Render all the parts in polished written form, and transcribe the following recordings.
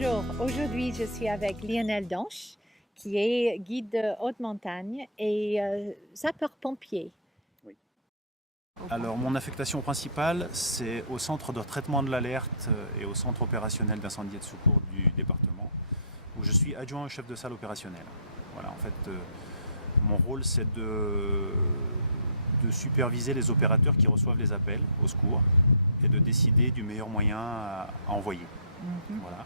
Bonjour, aujourd'hui je suis avec Lionel Danche, qui est guide de haute montagne et sapeur-pompier. Oui. Au Alors, Canada. mon affectation principale, c'est au centre de traitement de l'alerte et au centre opérationnel d'incendie et de secours du département, où je suis adjoint au chef de salle opérationnelle. Voilà, en fait, mon rôle, c'est de superviser les opérateurs qui reçoivent les appels au secours et de décider du meilleur moyen à envoyer. Mhm. Voilà.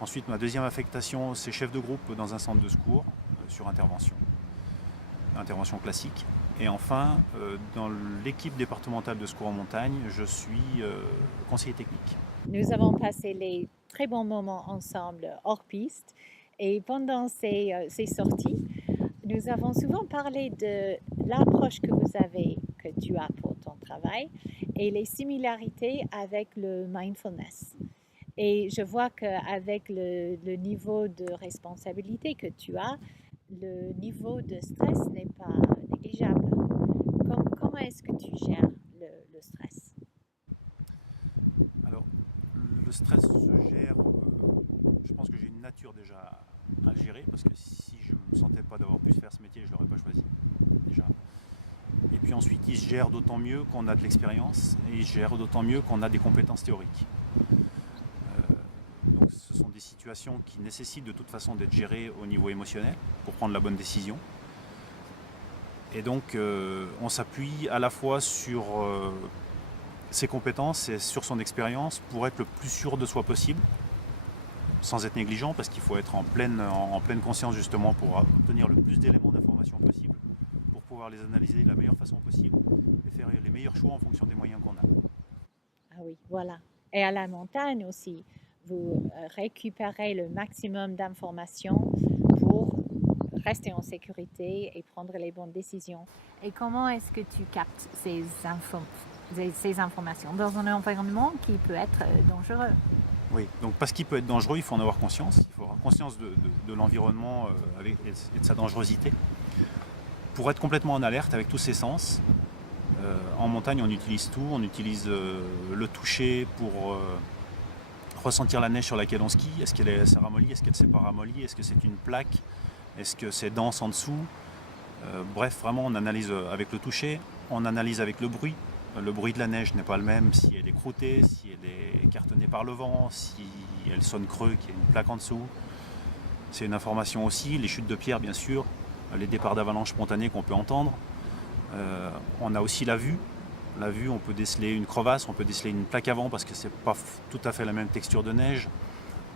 Ensuite, ma deuxième affectation, c'est chef de groupe dans un centre de secours sur intervention classique. Et enfin, dans l'équipe départementale de secours en montagne, je suis conseiller technique. Nous avons passé les très bons moments ensemble hors piste et pendant ces sorties, nous avons souvent parlé de l'approche que tu as pour ton travail et les similarités avec le mindfulness. Et je vois qu'avec le niveau de responsabilité que tu as, le niveau de stress n'est pas négligeable. Comment est-ce que tu gères le stress? Alors, le stress se gère. Je pense que j'ai une nature déjà à le gérer parce que si je ne me sentais pas d'avoir pu faire ce métier, je ne l'aurais pas choisi déjà. Et puis ensuite, il se gère d'autant mieux qu'on a de l'expérience et il se gère d'autant mieux qu'on a des compétences théoriques. Donc, ce sont des situations qui nécessitent de toute façon d'être gérées au niveau émotionnel pour prendre la bonne décision. Et donc, on s'appuie à la fois sur ses compétences et sur son expérience pour être le plus sûr de soi possible, sans être négligent, parce qu'il faut être en pleine conscience justement pour obtenir le plus d'éléments d'information possible, pour pouvoir les analyser de la meilleure façon possible et faire les meilleurs choix en fonction des moyens qu'on a. Ah oui, voilà. Et à la montagne aussi, vous récupérez le maximum d'informations pour rester en sécurité et prendre les bonnes décisions. Et comment est-ce que tu captes ces informations dans un environnement qui peut être dangereux? Oui, donc parce qu'il peut être dangereux, il faut en avoir conscience. Il faut avoir conscience de l'environnement et de sa dangerosité. Pour être complètement en alerte avec tous ses sens, en montagne on utilise tout. On utilise le toucher pour ressentir la neige sur laquelle on skie. Est-ce qu'elle s'est ramollie? Est-ce qu'elle ne s'est pas ramollie? Est-ce que c'est une plaque? Est-ce que c'est dense en dessous? Bref, vraiment on analyse avec le toucher, on analyse avec le bruit. Le bruit de la neige n'est pas le même si elle est croûtée, si elle est cartonnée par le vent, si elle sonne creux, qu'il y a une plaque en dessous. C'est une information aussi. Les chutes de pierre, bien sûr, les départs d'avalanche spontanés qu'on peut entendre. On a aussi la vue. La vue, on peut déceler une crevasse, on peut déceler une plaque avant parce que c'est pas tout à fait la même texture de neige.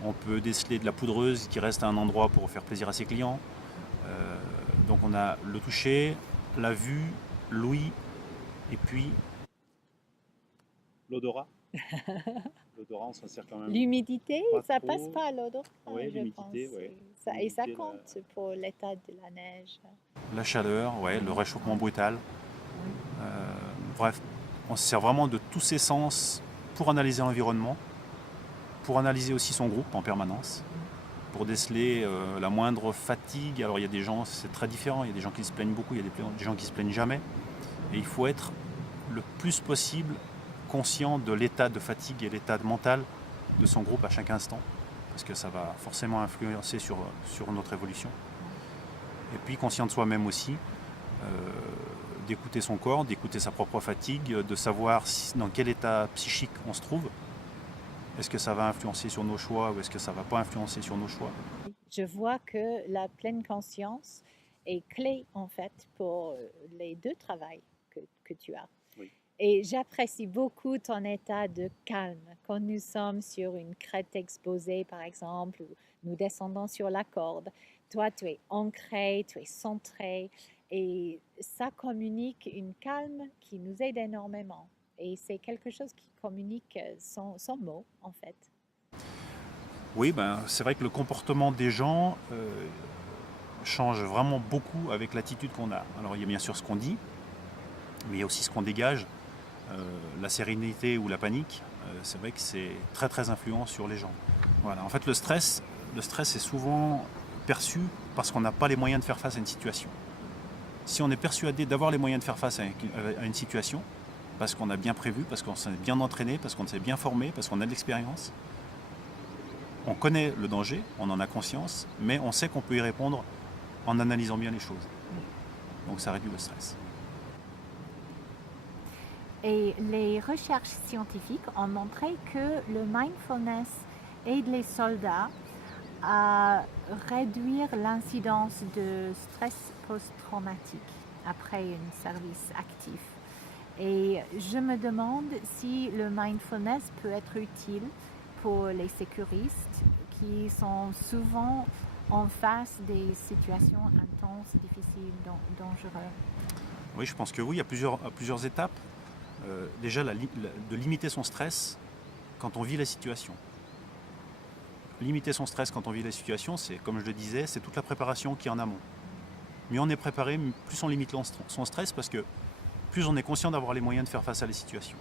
On peut déceler de la poudreuse qui reste à un endroit pour faire plaisir à ses clients. Donc on a le toucher, la vue, l'ouïe et puis l'odorat. L'odorat, on s'en sert quand même L'humidité, pas ça passe trop. pas à l'odorat, Oui, je l'humidité, pense. ouais. Et ça L'humidité, compte pour l'état de la neige. la chaleur, ouais, le réchauffement brutal. Oui. Bref, on se sert vraiment de tous ses sens pour analyser l'environnement, pour analyser aussi son groupe en permanence, pour déceler la moindre fatigue. Alors il y a des gens, c'est très différent, il y a des gens qui se plaignent beaucoup, il y a des gens qui se plaignent jamais. Et il faut être le plus possible conscient de l'état de fatigue et l'état mental de son groupe à chaque instant, parce que ça va forcément influencer sur notre évolution. Et puis conscient de soi-même aussi, d'écouter son corps, d'écouter sa propre fatigue, de savoir dans quel état psychique on se trouve. Est-ce que ça va influencer sur nos choix ou est-ce que ça ne va pas influencer sur nos choix? Je vois que la pleine conscience est clé en fait pour les deux travails que tu as. Oui. Et j'apprécie beaucoup ton état de calme quand nous sommes sur une crête exposée, par exemple, ou nous descendons sur la corde. Toi, tu es ancré, tu es centré, et ça communique une calme qui nous aide énormément. Et c'est quelque chose qui communique sans mots, en fait. Oui, ben, c'est vrai que le comportement des gens change vraiment beaucoup avec l'attitude qu'on a. Alors il y a bien sûr ce qu'on dit, mais il y a aussi ce qu'on dégage. La sérénité ou la panique, c'est vrai que c'est très très influent sur les gens. Voilà. En fait, le stress est souvent perçu parce qu'on n'a pas les moyens de faire face à une situation. Si on est persuadé d'avoir les moyens de faire face à une situation, parce qu'on a bien prévu, parce qu'on s'est bien entraîné, parce qu'on s'est bien formé, parce qu'on a de l'expérience, On connaît le danger, on en a conscience, mais on sait qu'on peut y répondre en analysant bien les choses. Donc ça réduit le stress. Et les recherches scientifiques ont montré que le mindfulness aide les soldats à réduire l'incidence de stress post-traumatique après un service actif. Et je me demande si le mindfulness peut être utile pour les sécuristes qui sont souvent en face des situations intenses, difficiles, dangereuses. Oui, je pense que oui, il y a plusieurs étapes. Déjà, de limiter son stress quand on vit la situation. Limiter son stress quand on vit la situation, c'est, comme je le disais, c'est toute la préparation qui est en amont. Mieux on est préparé, plus on limite son stress parce que plus on est conscient d'avoir les moyens de faire face à la situation.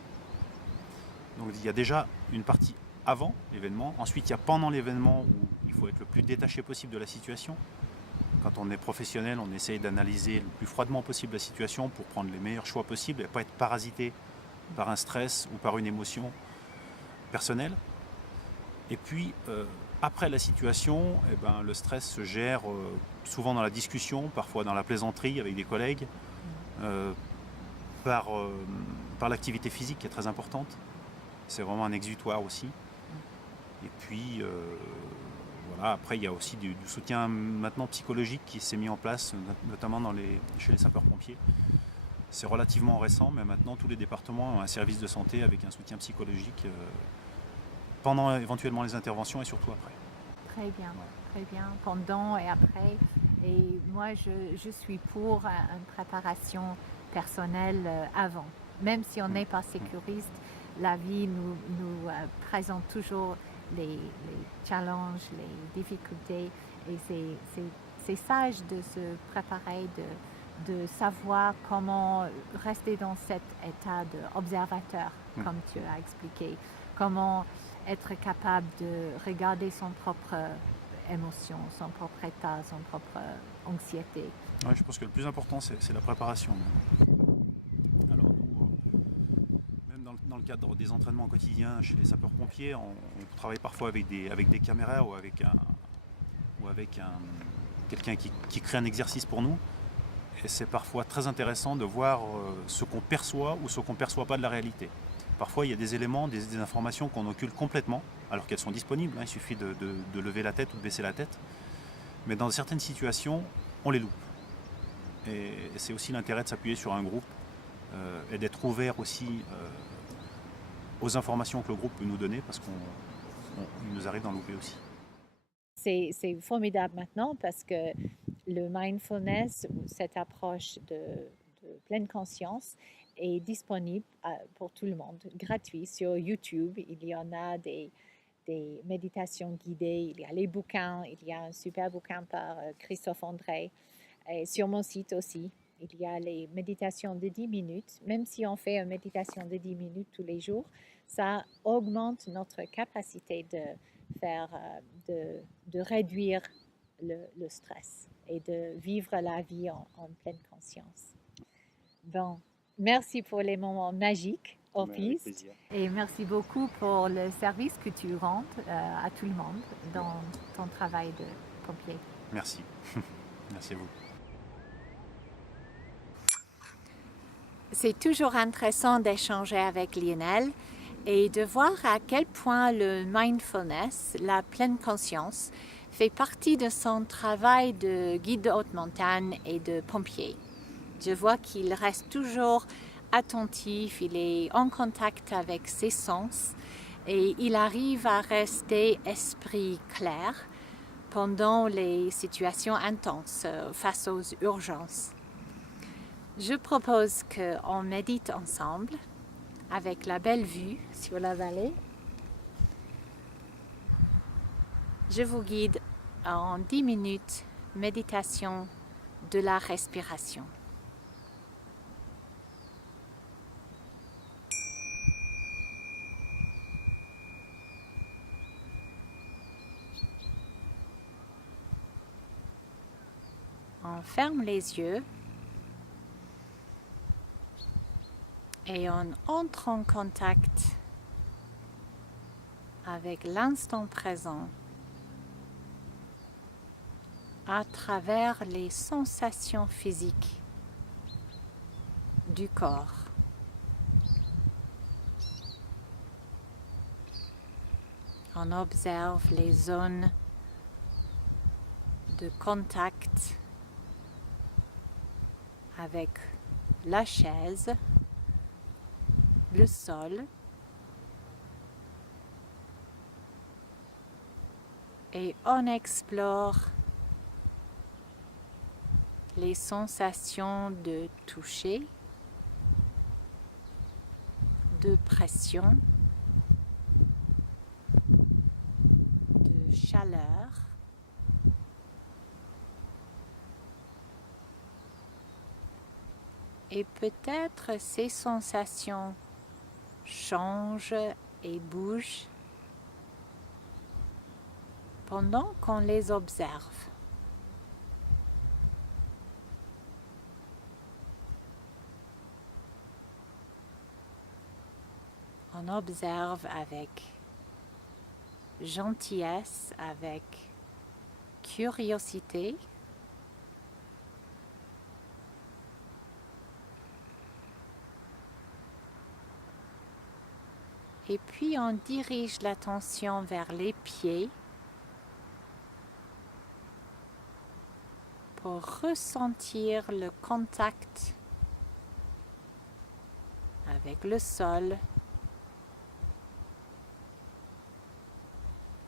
Donc il y a déjà une partie avant l'événement, ensuite il y a pendant l'événement où il faut être le plus détaché possible de la situation. Quand on est professionnel, on essaye d'analyser le plus froidement possible la situation pour prendre les meilleurs choix possibles et pas être parasité par un stress ou par une émotion personnelle. Et puis après la situation, le stress se gère souvent dans la discussion, parfois dans la plaisanterie avec des collègues, par l'activité physique qui est très importante. C'est vraiment un exutoire aussi. Et puis voilà, après il y a aussi du soutien maintenant psychologique qui s'est mis en place, notamment chez les sapeurs-pompiers. C'est relativement récent, mais maintenant tous les départements ont un service de santé avec un soutien psychologique pendant éventuellement les interventions et surtout après. Très bien, pendant et après. Et moi, je suis pour une préparation personnelle avant. Même si on n'est pas sécuriste, la vie nous présente toujours les challenges, les difficultés. Et c'est sage de se préparer, de savoir comment rester dans cet état d'observateur, comme tu as expliqué. Comment être capable de regarder son propre émotion, son propre état, son propre anxiété. Ouais, je pense que le plus important, c'est la préparation. Alors nous, même dans le cadre des entraînements quotidiens chez les sapeurs-pompiers, on travaille parfois avec des caméras ou avec quelqu'un qui crée un exercice pour nous. Et c'est parfois très intéressant de voir ce qu'on perçoit ou ce qu'on ne perçoit pas de la réalité. Parfois, il y a des éléments, des informations qu'on occulte complètement, alors qu'elles sont disponibles. Il suffit de lever la tête ou de baisser la tête. Mais dans certaines situations, on les loupe. Et c'est aussi l'intérêt de s'appuyer sur un groupe et d'être ouvert aussi aux informations que le groupe peut nous donner, parce qu'il nous arrive d'en louper aussi. C'est formidable maintenant parce que le mindfulness, cette approche de pleine conscience, est disponible pour tout le monde, gratuit sur YouTube. Il y en a des méditations guidées, il y a les bouquins, il y a un super bouquin par Christophe André. Et sur mon site aussi, il y a les méditations de 10 minutes. Même si on fait une méditation de 10 minutes tous les jours, ça augmente notre capacité de faire, de réduire le stress et de vivre la vie en pleine conscience. Bon, merci pour les moments magiques au piste et merci beaucoup pour le service que tu rends à tout le monde dans ton travail de pompier. Merci. Merci à vous. C'est toujours intéressant d'échanger avec Lionel et de voir à quel point le mindfulness, la pleine conscience, fait partie de son travail de guide de haute montagne et de pompier. Je vois qu'il reste toujours attentif, il est en contact avec ses sens et il arrive à rester esprit clair pendant les situations intenses face aux urgences. Je propose qu'on médite ensemble avec la belle vue sur la vallée. Je vous guide en 10 minutes méditation de la respiration. On ferme les yeux et on entre en contact avec l'instant présent à travers les sensations physiques du corps. On observe les zones de contact avec la chaise, le sol et on explore les sensations de toucher, de pression, de chaleur. Et peut-être ces sensations changent et bougent pendant qu'on les observe. On observe avec gentillesse, avec curiosité. Et puis on dirige l'attention vers les pieds pour ressentir le contact avec le sol,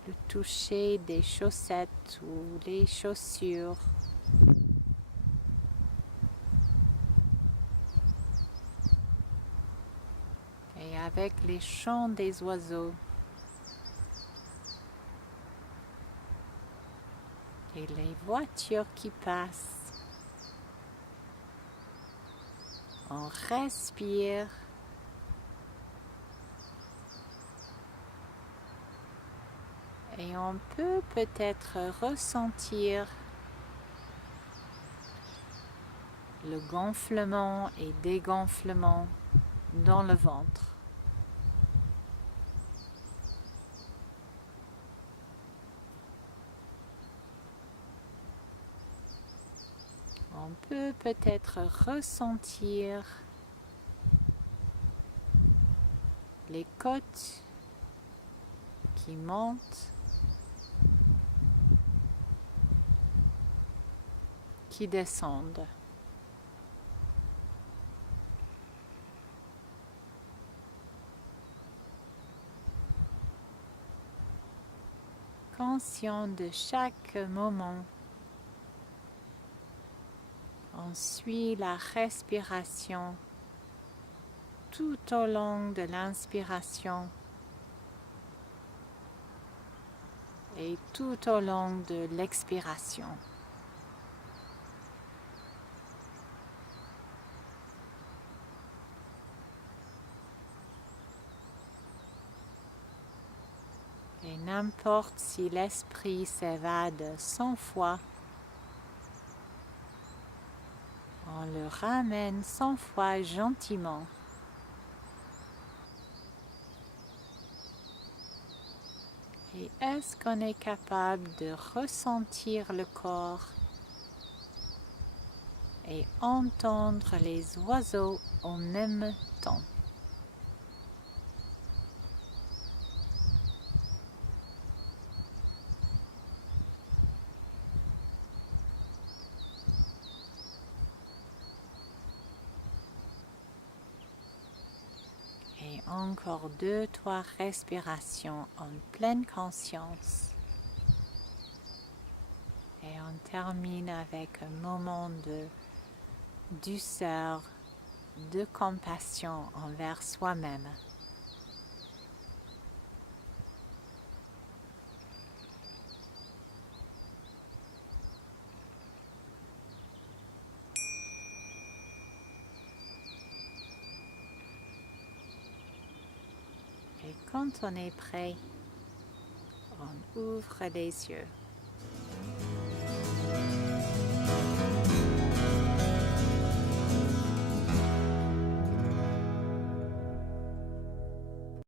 le toucher des chaussettes ou les chaussures. Et avec les chants des oiseaux et les voitures qui passent, on respire et on peut peut-être ressentir le gonflement et dégonflement dans le ventre. On peut peut-être ressentir les côtes qui montent, qui descendent. Conscient de chaque moment, on suit la respiration tout au long de l'inspiration et tout au long de l'expiration. Et n'importe si l'esprit s'évade 100 fois, on le ramène 100 fois gentiment. Et est-ce qu'on est capable de ressentir le corps et entendre les oiseaux en même temps? Et encore 2-3 respirations en pleine conscience. Et on termine avec un moment de douceur, de compassion envers soi-même. Et quand on est prêt, on ouvre les yeux.